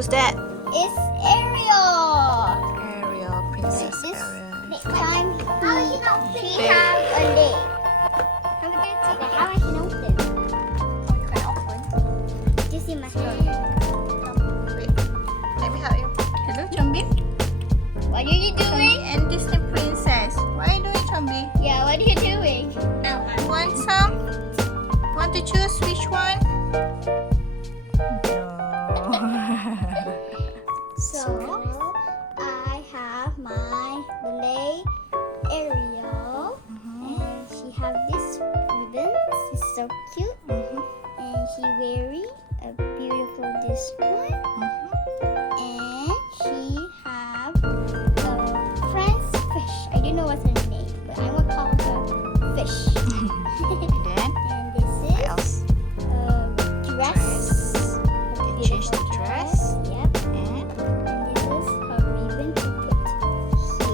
Who's that? It's Ariel. Ariel, Princess This Ariel. next time he have a leg. How I can open? Just in my hand. Wait, let me help you. Hello, Chombi. What are you Chombi doing? and Disney Princess. What are you doing, Chombi? Yeah, what are you doing? You want some? Want to choose which one? No. So I have my delay Ariel, and she have this ribbon. It's so cute, and she wearing a beautiful this one, and she have a friend's fish. I don't know what's her name, but I will call her Fish. Then, And this what is else? a dress. You change the dress. Yep. And, And this is her ribbon to put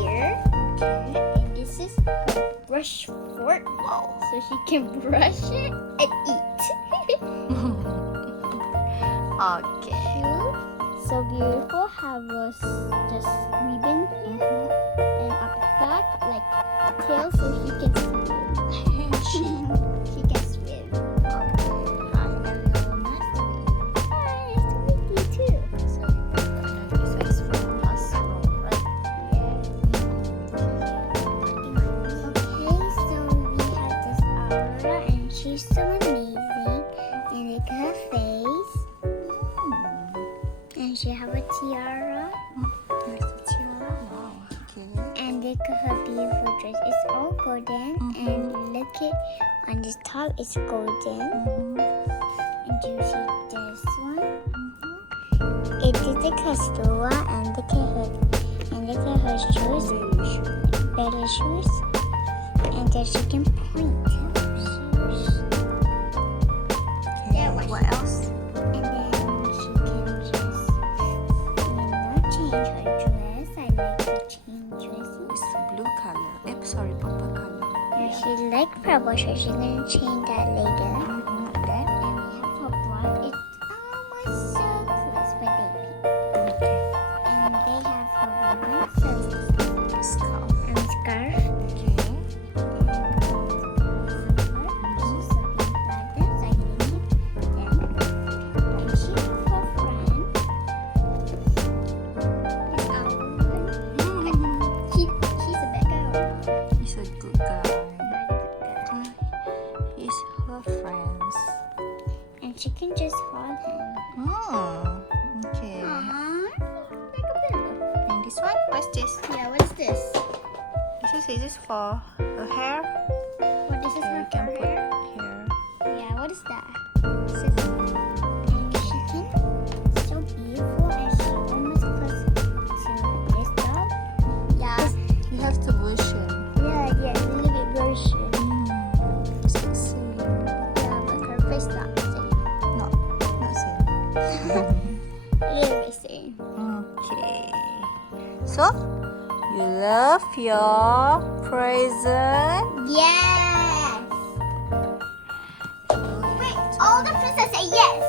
here. And this is her brush fork, wow. so she can brush it and eat. Okay. So beautiful. Have a just ribbon here and up the back like tail, so she can swim. She can swim. Hi, hello. Nice to meet you. Hi, nice to meet you too. So, this one is from classroom, right? Okay, so we have this Aurora, and she's so amazing. And look at her face. And she have a tiara. There's the tiara. Wow. Okay. And look at her beautiful dress. It's all golden. And look at on the top, it's golden. And do you see this one? It is the Castilla, and look at her shoes, better shoes, and then she can point. Okay. What else? And then she can just, change her dress. I like to change dresses. It's blue color. Sorry, purple color. And she like purple, so she's gonna change that later. Then, And we have her black. It's almost so close, but baby. okay. And they have her ribbon, so Scarf. and scarf. Okay. He's a good guy. He's her friends. And she can just hold him. Oh, okay. Like a pillow. And this one? What's this? Yeah, what is this? Is this for her hair? What is this Okay, you for can her put hair? here. Yeah, what is that? And she can, so beautiful, and she almost puts to this top. Yeah, You have to brush it. yeah, a little bit version. It's the same. Yeah, but her face not the same. No, not same. A little bit same. Okay. So, you love your present? Yes! Wait, all the princess say yes!